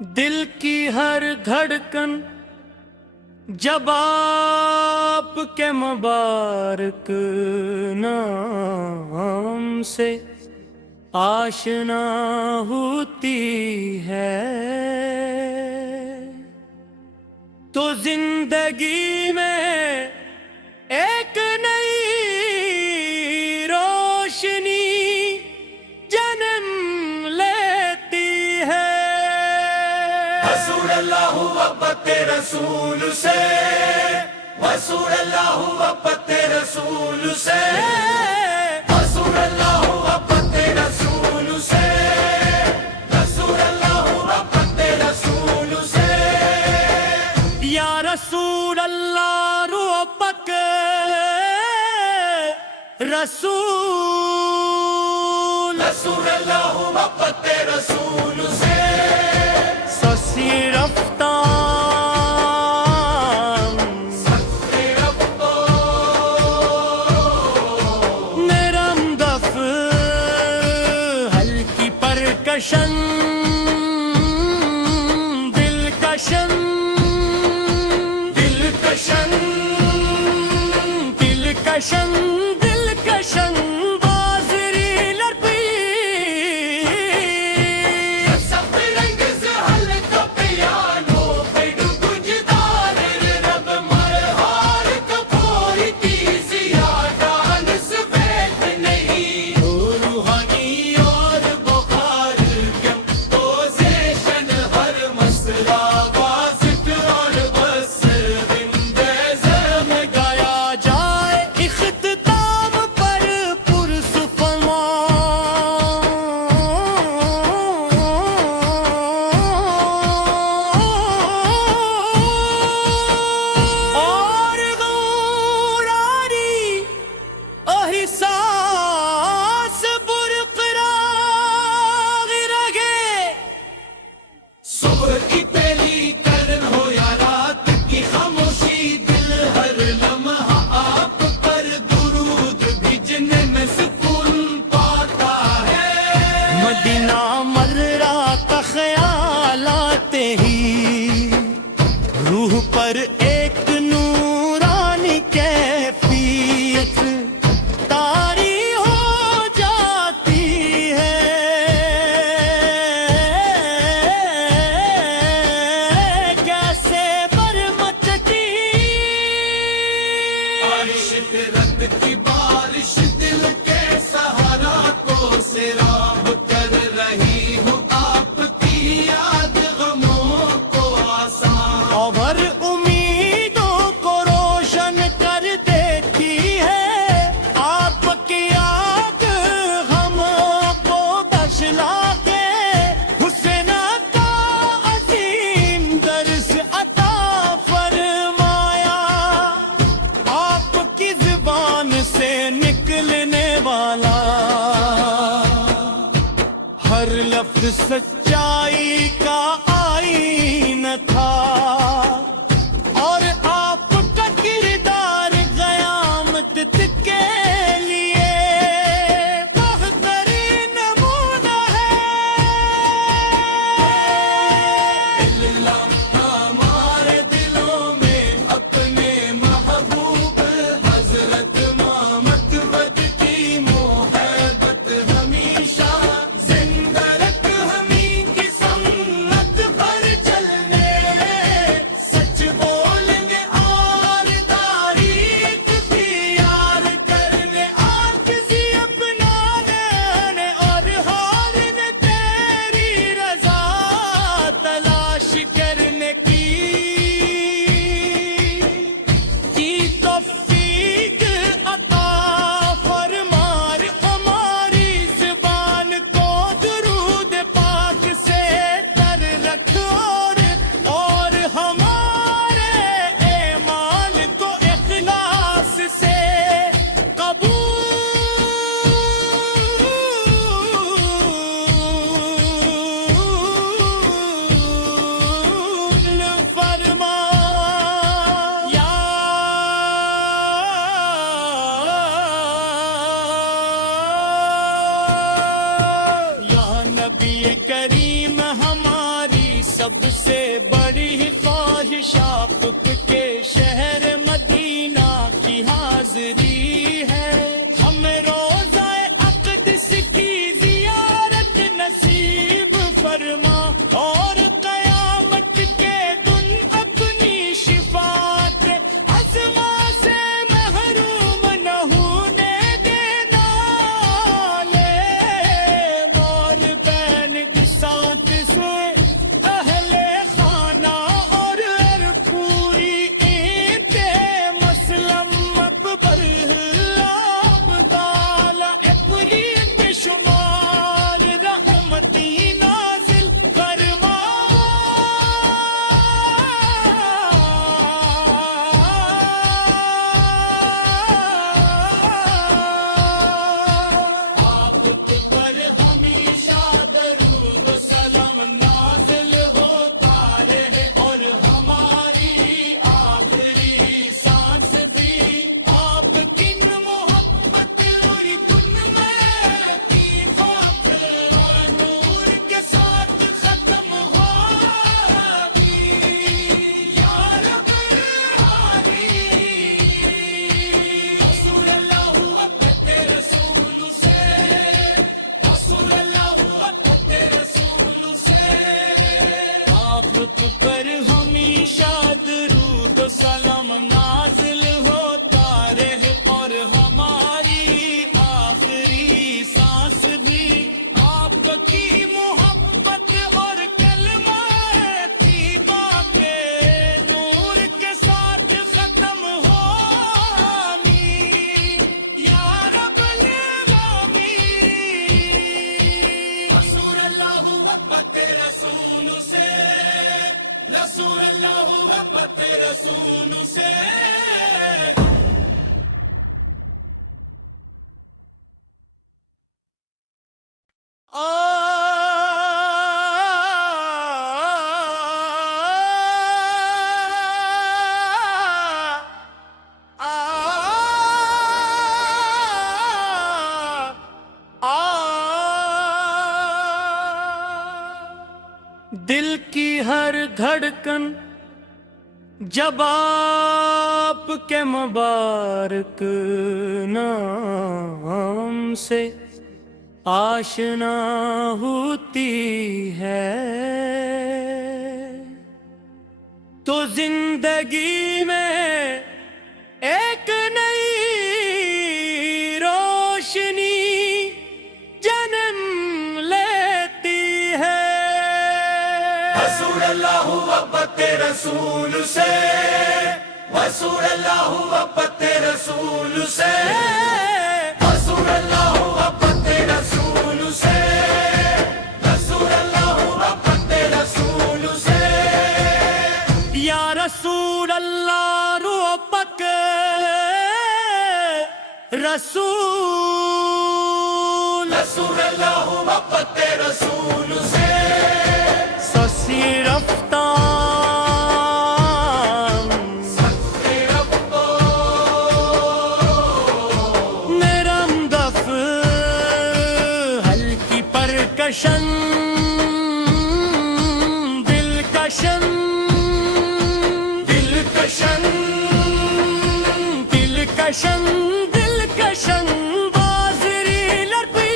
دل کی ہر دھڑکن جب آپ کے مبارک نام سے آشنا ہوتی ہے تو زندگی میں ایک نئی روشنی جنم لیتی ہے۔ رسول اللہ محبت رسول سے، رسول اللہ محبت رسول سے، رسول اللہ محبت رسول سے، رسول اللہ محبت رسول سے۔ یا رسول اللہ محبت رسول، رسول اللہ محبت رسول سے، سسی رفتان نرم دف ہلکی پرکشن دلکشن دلکشن دلکشن دلکشن بازری لڑپی سب رنگ سے ہلکا پیانو پیڈ گجدار رب مرہار کپوری کی زیادہ نسبت نہیں، روحانی اور بخار کم پوزیشن ہر مسئلہ واسط اور بس بندیز میں گایا جائے اختتام پر اور غوراری احساس برقرار رہے۔ صبح کی پہلی کرن ہو یا رات کی خاموشی، دل ہر لمحہ آپ پر درود بھیجنے میں سکون پاتا ہے۔ مدینہ مرہ کا خیال آتے ہی روح پر ایک نورانی کیفیت طاری ہو جاتی ہے۔ کیسے برمچتی بارش رت کی بارش دل کے سہارا کو سیراب کر رہی ہوں، آپ کی یاد غموں کو آسان اور امیدوں کو روشن کر دیتی ہے۔ آپ کی آگ ہم کو دشلا کے حسن کا عظیم درس عطا فرمایا۔ آپ کی زبان سے نکلنے والا ہر لفظ سچائی کا آئینہ تھا، اور آپ کا کردار قیامت کے لیے بہترین نمونہ ہے۔ اللہ ہمارے دلوں میں اپنے محبوب حضرت محمد ود کی محبت ہمیشہ زندہ رکھ، ہمیں کی سنت پر چلنے، سچ بولیں گے سب سے بڑی خواہش آپ کے شہر مدینہ کی حاضری ہے، ہمیں روزہ اقدس کی زیارت نصیب فرما، اور قیامت کے دن اپنی شفاعت عظما سے محروم نہ ہونے دینا، لے مول بین کے ساتھ سے اہل خانہ اور پوری عید مسلم اکبر عبدال اپنی بے شمار رحمتی نازل فرما۔ آپ پر ہمیشہ درود و سلام نازل ہوتا رہے، اور ہماری آخری سانس بھی آپ کی محبت اور دن میں کی خاطر اور نور کے ساتھ ختم ہوگی، یا رب العالمین۔ رسول اللہ اپنے رسول سے، رسول اللہ اپنے رسول سے، آپ پر ہمیشہ درود و سلام نازل ہوتا رہے، اور ہماری آخری سانس بھی آپ کی محبت اور کلمہ طیبہ کے نور کے ساتھ ختم ہوگی، یا رب العالمین۔ رسول اللہ اپنے رسول سے، رسول اللہ اپنے رسول سے۔ دل کی ہر دھڑکن جب آپ کے مبارک نام سے آشنا ہوتی ہے، تو زندگی میں ایک نئی روشنی جنم لیتی ہے۔ رسول اللہ اپنے رسول سے، رسول اللہ اپنے رسول سے، رسول اللہ اپنے رسول سے، رسول اللہ اپنے رسول سے، یا رسول اللہ رو پک رسول، رسول اللہ اپنے رسول سے، سسی رفتار نرم دف ہلکی پرکشن دلکشن دلکشن دلکشن دلکشن بازری لڑپی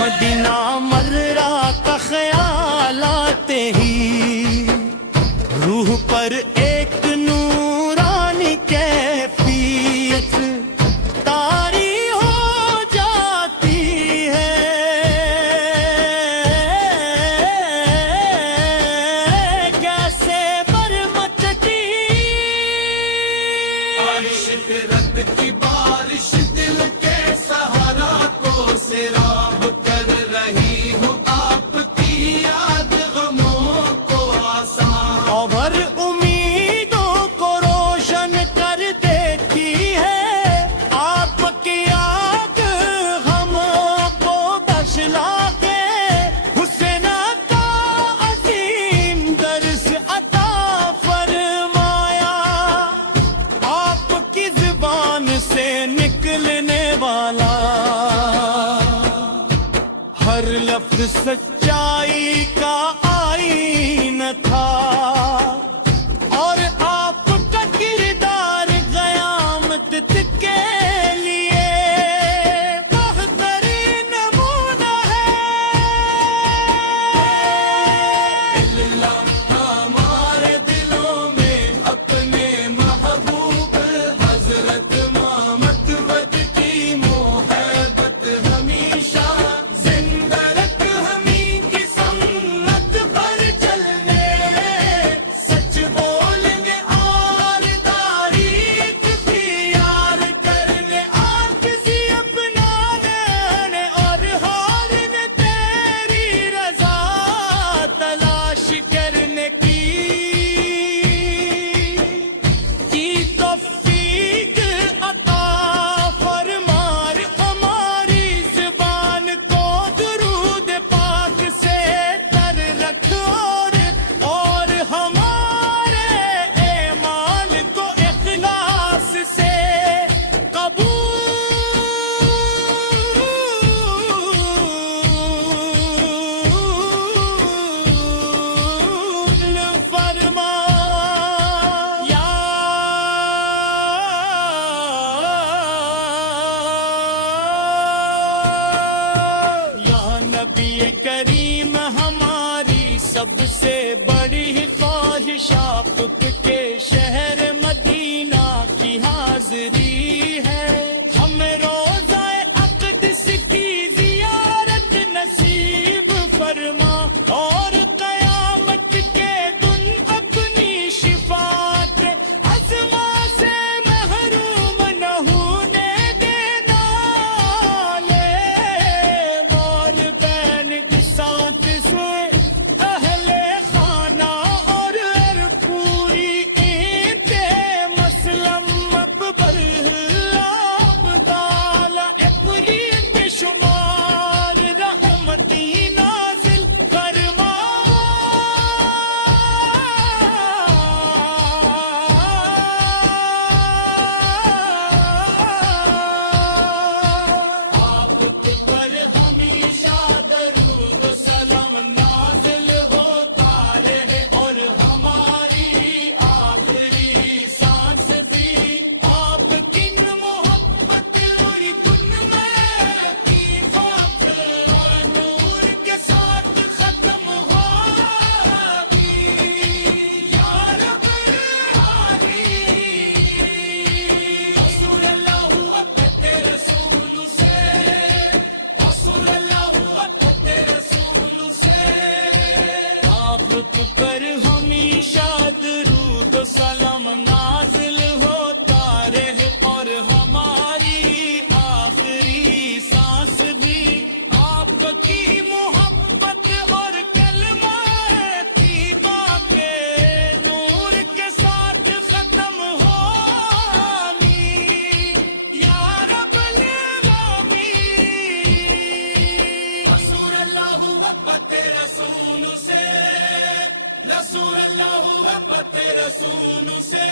مدینہ مرہ کا خیال آتے ہی ہر لفظ سچائی کا آئینہ تھا اور آپ کا کردار قیامت کے لیے بہترین نمونہ ہے۔ اللہ ہمارے دلوں میں اپنے محبوب حضرت محمد ود کی محبت ہمیشہ زندہ رکھ، ہمیں کی سنت پر چلنے، سچ بولنے اور تاریخ بھی یاد کرنے، عاجزی اپنانے اور ہارنے، تیری رضا تلاش کرنے کی توفیق عطا فرما، ہماری زبان کو درود پاک سے تر رکھ اور ہمارے اعمال کو اخلاص سے قبول فرما۔ یا نبی کریم، ہماری سب سے بڑی خواہش آپ کے شہر مدینہ کی حاضری ہے، ہمیں روضہ اقدس کی زیارت نصیب فرما اور قیامت کے دن اپنی شفاعت عظما سے محروم نہ ہونے دینا، لے مول بین کے ساتھ سے اہل خانہ اور پوری عید مسلم مقبر اللہ تعالی اپنی بے شمار رحمتی نازل فرما۔ آپ پر ہمیشہ درود و سلام نازل ہوتا رہے اور ہماری آخری سانس بھی آپ کی محبت اور کن میں کی خاک اور نور کے ساتھ ختم ہوگی۔ یا رب العالمین، رسول اللہ اپنے رسول سے، رسول اللہ اپنے رسول سے، آپ پر ہمیشہ درود و سلام نازل ہوتا رہے اور ہماری آخری سانس بھی آپ کی محبت اور کلمہ طیبہ کے نور کے ساتھ ختم ہوگی۔ یا رب العالمین، رسول اللہ اپنے رسول سے، رسول اللہ اپنے رسول سے۔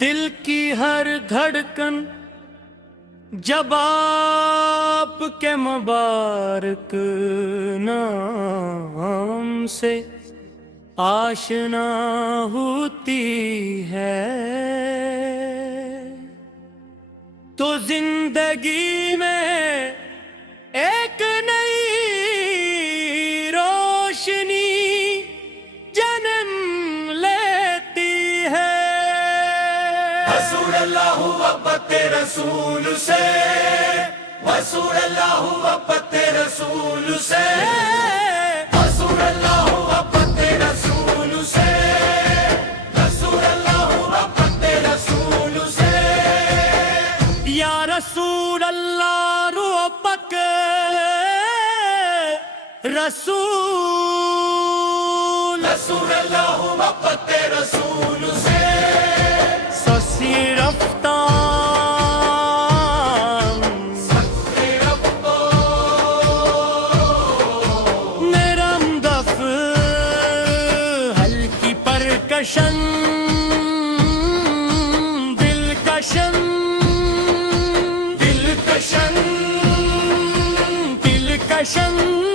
دل کی ہر دھڑکن جب آپ کے مبارک نام سے آشنا ہوتی ہے تو زندگی میں ایک نئی روشنی جنم لیتی ہے۔ رسول اللہ اپنے رسول سے، رسول اللہ اپنے رسول سے، رسول اللہ اپنے رسول سے، رسول اللہ اپنے رسول سے۔ یا رسول اللہ رو پک رسول، رسول اللہ اپنے رسول کشن دل کشن دل کشن